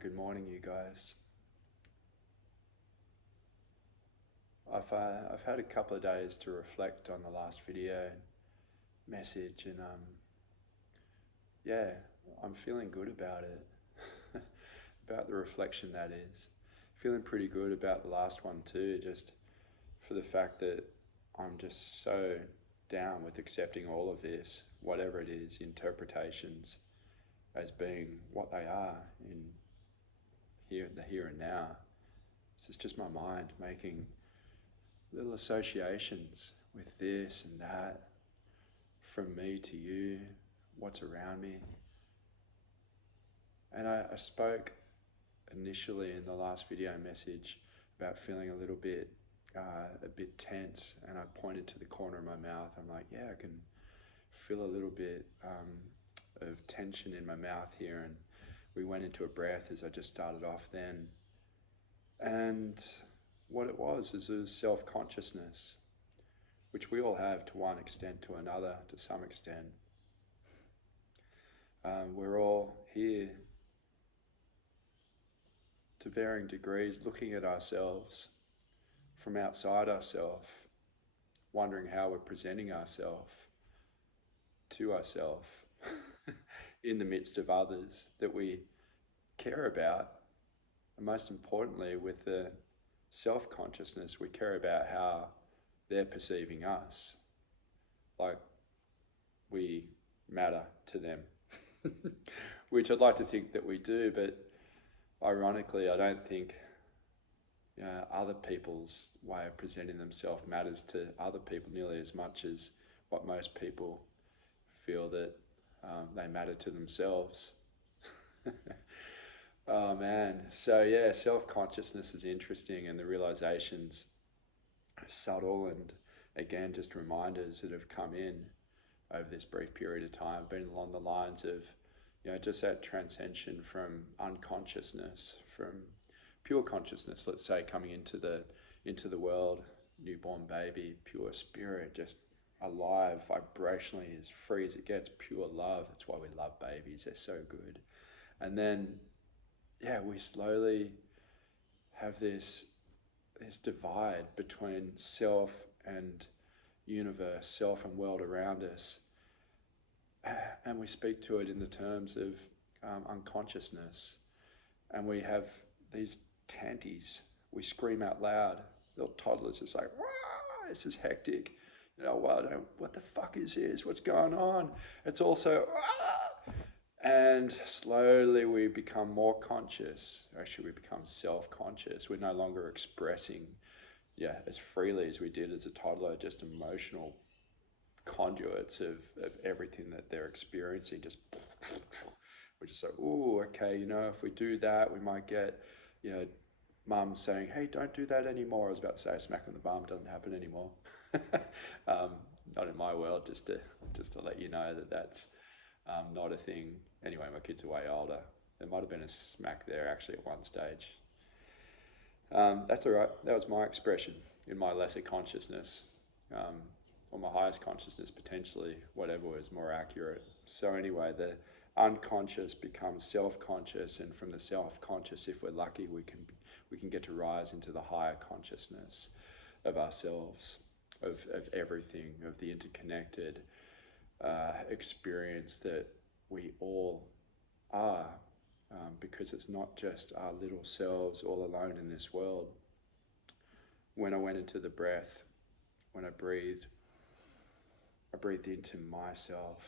Good morning, you guys. I've had a couple of days to reflect on the last video message, and yeah, I'm feeling good about it. About the reflection, that is. Feeling pretty good about the last one too, just for the fact that I'm just so down with accepting all of this, whatever it is, interpretations, as being what they are in the here and now. This is just my mind making little associations with this and that, from me to you, what's around me. And I spoke initially in the last video message about feeling a bit tense, and I pointed to the corner of my mouth. I'm like, yeah, I can feel a little bit of tension in my mouth here, and we went into a breath as I just started off then. And what it was self-consciousness, which we all have to one extent to another, to some extent. We're all here to varying degrees, looking at ourselves from outside ourselves, wondering how we're presenting ourselves to ourselves in the midst of others that we care about. And most importantly, with the self-consciousness, we care about how they're perceiving us, like we matter to them, which I'd like to think that we do, but ironically, I don't think other people's way of presenting themselves matters to other people nearly as much as what most people feel that they matter to themselves. Oh man, so yeah, self-consciousness is interesting, and the realizations are subtle, and again, just reminders that have come in over this brief period of time, been along the lines of, just that transcension from unconsciousness, from pure consciousness, let's say, coming into the world, newborn baby, pure spirit, just alive, vibrationally, as free as it gets, pure love. That's why we love babies, they're so good. And then, we slowly have this divide between self and universe, self and world around us. And we speak to it in the terms of unconsciousness. And we have these tanties. We scream out loud. Little toddlers just like, "Wah, this is hectic. What the fuck is this? What's going on?" It's also, "Wah!" And slowly we become more conscious. Actually, we become self-conscious. We're no longer expressing, as freely as we did as a toddler, just emotional conduits of everything that they're experiencing. Just we're just like, oh, okay, if we do that, we might get, mum saying, "Hey, don't do that anymore." I was about to say a smack on the bum, doesn't happen anymore. Not in my world, just to let you know that that's not a thing. Anyway, my kids are way older. There might have been a smack there actually at one stage. That's all right. That was my expression in my lesser consciousness, or my highest consciousness potentially, whatever was more accurate. So anyway, the unconscious becomes self-conscious, and from the self-conscious, if we're lucky, we can get to rise into the higher consciousness of ourselves, of everything, of the interconnected experience that we all are, because it's not just our little selves all alone in this world. When I went into the breath, when I breathed into myself.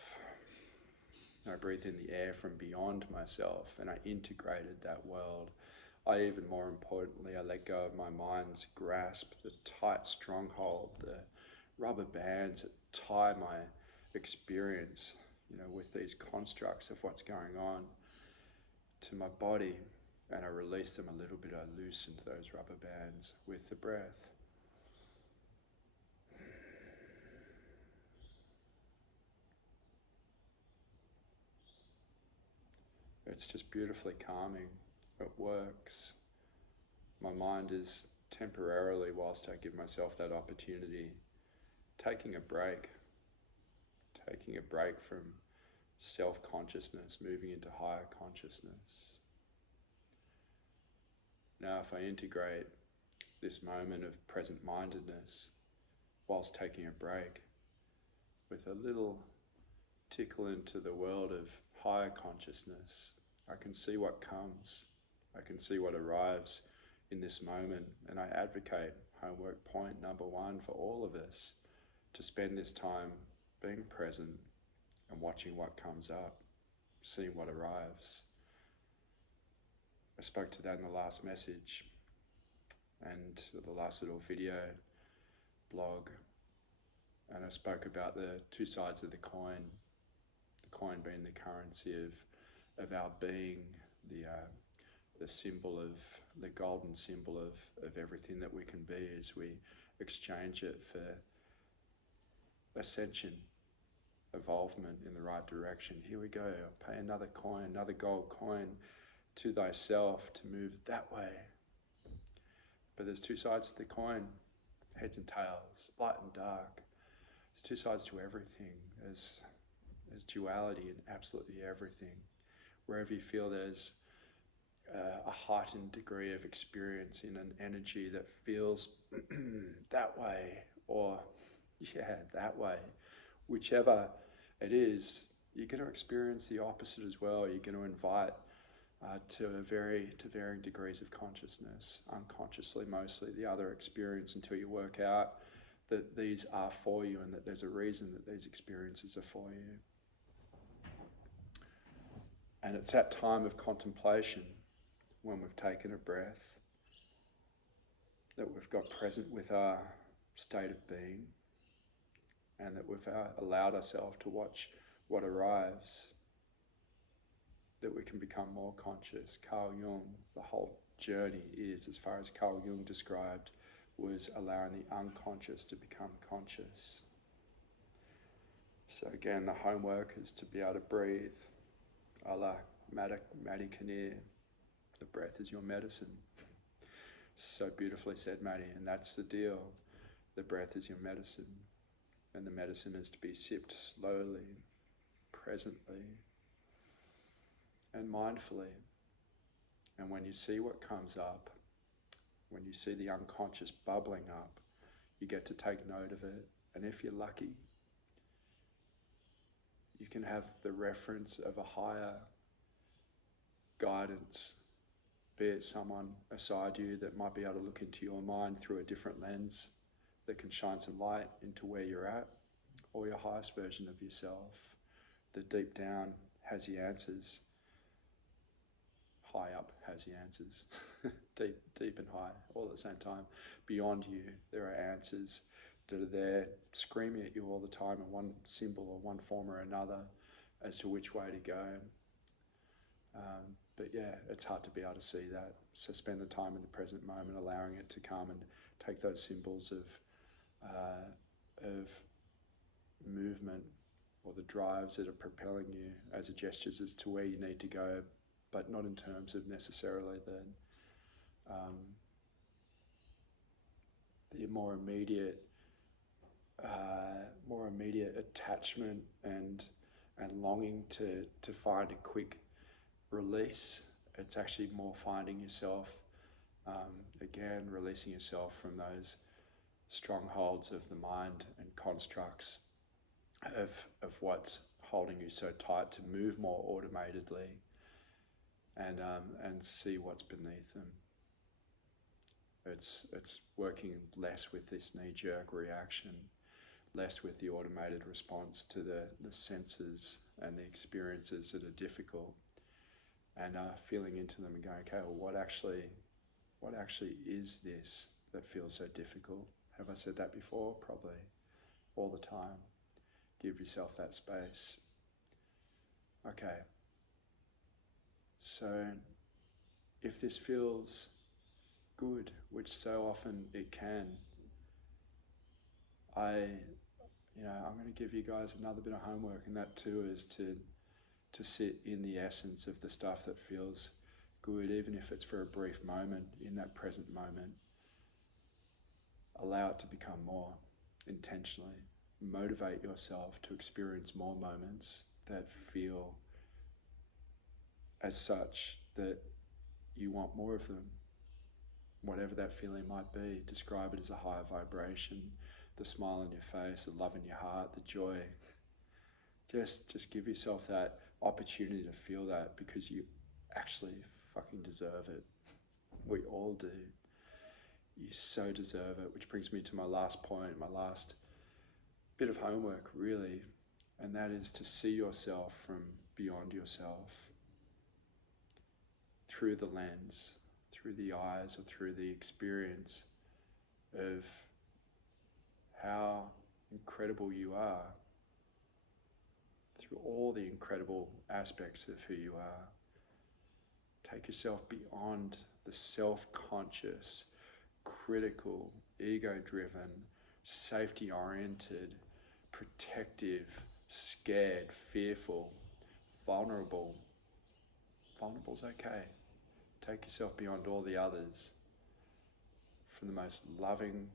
I breathed in the air from beyond myself, and I integrated that world. Even more importantly, I let go of my mind's grasp, the tight stronghold, the rubber bands that tie my experience, with these constructs of what's going on, to my body, and I released them a little bit. I loosened those rubber bands with the breath. It's just beautifully calming. It works. My mind is temporarily, whilst I give myself that opportunity, taking a break from self-consciousness, moving into higher consciousness. Now, if I integrate this moment of present-mindedness whilst taking a break with a little tickle into the world of higher consciousness, I can see what comes. I can see what arrives in this moment, and I advocate homework point number 1 for all of us to spend this time being present and watching what comes up, seeing what arrives. I spoke to that in the last message and the last little video blog, and I spoke about the two sides of the coin being the currency of our being, the symbol of, the golden symbol of everything that we can be as we exchange it for ascension, evolvement in the right direction. Here we go, pay another coin, another gold coin to thyself to move that way. But there's two sides to the coin, heads and tails, light and dark. There's two sides to everything. There's duality in absolutely everything. Wherever you feel there's a heightened degree of experience in an energy that feels that way, or that way, whichever it is, you're going to experience the opposite as well. You're going to invite to varying degrees of consciousness, unconsciously mostly, the other experience, until you work out that these are for you and that there's a reason that these experiences are for you. And it's that time of contemplation, when we've taken a breath, that we've got present with our state of being, and that we've allowed ourselves to watch what arrives, that we can become more conscious. Carl Jung, the whole journey is, as far as Carl Jung described, was allowing the unconscious to become conscious. So again, the homework is to be able to breathe, a la Maddie Kinnear, the breath is your medicine. So beautifully said, Maddie, and that's the deal. The breath is your medicine, and the medicine is to be sipped slowly, presently, and mindfully. And when you see what comes up, when you see the unconscious bubbling up, you get to take note of it. And if you're lucky, you can have the reference of a higher guidance, be it someone aside you that might be able to look into your mind through a different lens that can shine some light into where you're at, or your highest version of yourself that deep down has the answers. High up has the answers. deep and high all at the same time. Beyond you, there are answers that are there screaming at you all the time in one symbol or one form or another as to which way to go. But yeah, it's hard to be able to see that. So spend the time in the present moment, allowing it to come, and take those symbols of movement, or the drives that are propelling you, as gestures as to where you need to go, but not in terms of necessarily the more immediate attachment and longing to find a quick release. It's actually more finding yourself, again, releasing yourself from those strongholds of the mind and constructs of what's holding you so tight, to move more automatedly and see what's beneath them. It's working less with this knee-jerk reaction, less with the automated response to the senses and the experiences that are difficult, and feeling into them and going, okay, well, what actually is this that feels so difficult? Have I said that before? Probably. All the time. Give yourself that space. Okay. So if this feels good, which so often it can, I'm going to give you guys another bit of homework, and that too is to sit in the essence of the stuff that feels good, even if it's for a brief moment, in that present moment. Allow it to become more intentionally. Motivate yourself to experience more moments that feel as such that you want more of them. whatever that feeling might be. Describe it as a higher vibration, the smile on your face, the love in your heart, the joy. Just give yourself that opportunity to feel that, because you actually fucking deserve it. We all do. You so deserve it, which brings me to my last point, my last bit of homework, really, and that is to see yourself from beyond yourself, through the lens, through the eyes, or through the experience of how incredible you are, through all the incredible aspects of who you are. Take yourself beyond the self-conscious, critical, ego-driven, safety-oriented, protective, scared, fearful, vulnerable. Vulnerable's okay. Take yourself beyond all the others, from the most loving,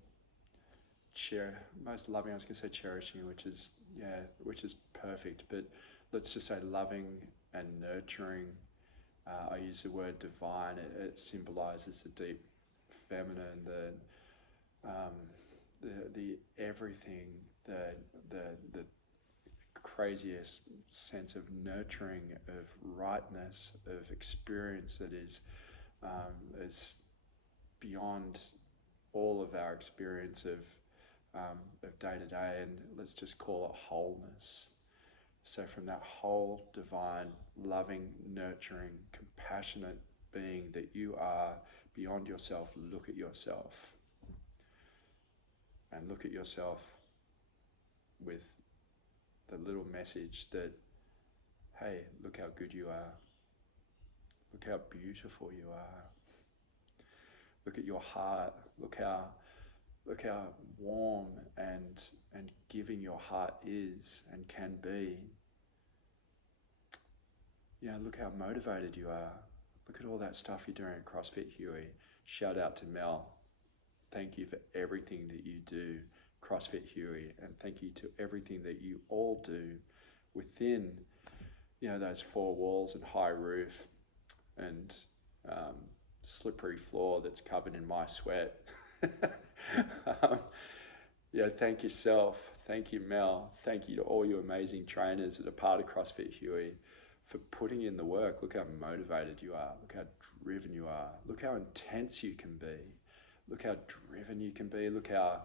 I was going to say cherishing, which is perfect, but let's just say loving and nurturing. I use the word divine. It symbolizes the deep feminine, the everything, the craziest sense of nurturing, of rightness, of experience that is beyond all of our experience of day to day, and let's just call it wholeness. So from that whole, divine, loving, nurturing, compassionate being that you are beyond yourself, look at yourself. And look at yourself with the little message that, hey, look how good you are. Look how beautiful you are. Look at your heart. Look how warm and giving your heart is and can be. Look how motivated you are. Look at all that stuff you're doing at CrossFit Huey. Shout out to Mel. Thank you for everything that you do, CrossFit Huey, and thank you to everything that you all do within, those four walls and high roof and slippery floor that's covered in my sweat. Thank yourself. Thank you, Mel. Thank you to all you amazing trainers that are part of CrossFit Huey for putting in the work. Look how motivated you are. Look how driven you are. Look how intense you can be. Look how driven you can be. Look how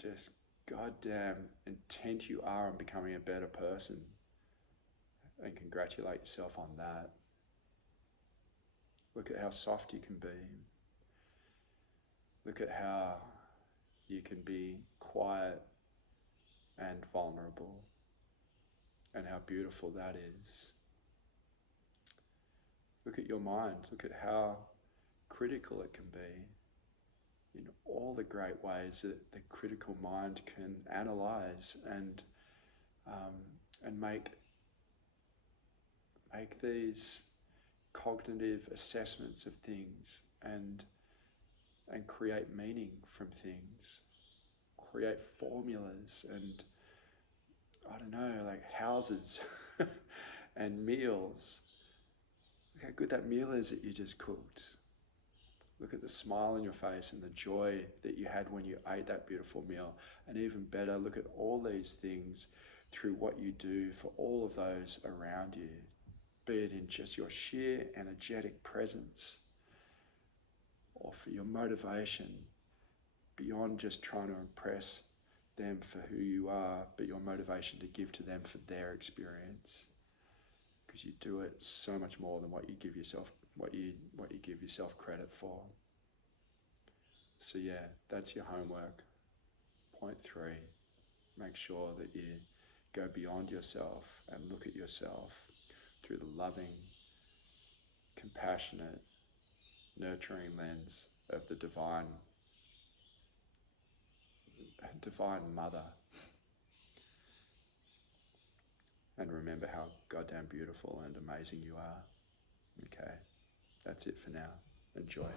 just goddamn intent you are on becoming a better person. And congratulate yourself on that. Look at how soft you can be. Look at how you can be quiet and vulnerable, and how beautiful that is. Look at your mind. Look at how critical it can be in all the great ways that the critical mind can analyze and make these cognitive assessments of things and create meaning from things, create formulas and, I don't know, like houses and meals. Look how good that meal is that you just cooked. Look at the smile on your face and the joy that you had when you ate that beautiful meal. And even better, look at all these things through what you do for all of those around you, be it in just your sheer energetic presence, or for your motivation beyond just trying to impress them for who you are, but your motivation to give to them for their experience, because you do it so much more than what you give yourself credit for. So that's your homework. Point 3, make sure that you go beyond yourself and look at yourself through the loving, compassionate, nurturing lens of the divine mother. And remember how goddamn beautiful and amazing you are. Okay, that's it for now. Enjoy.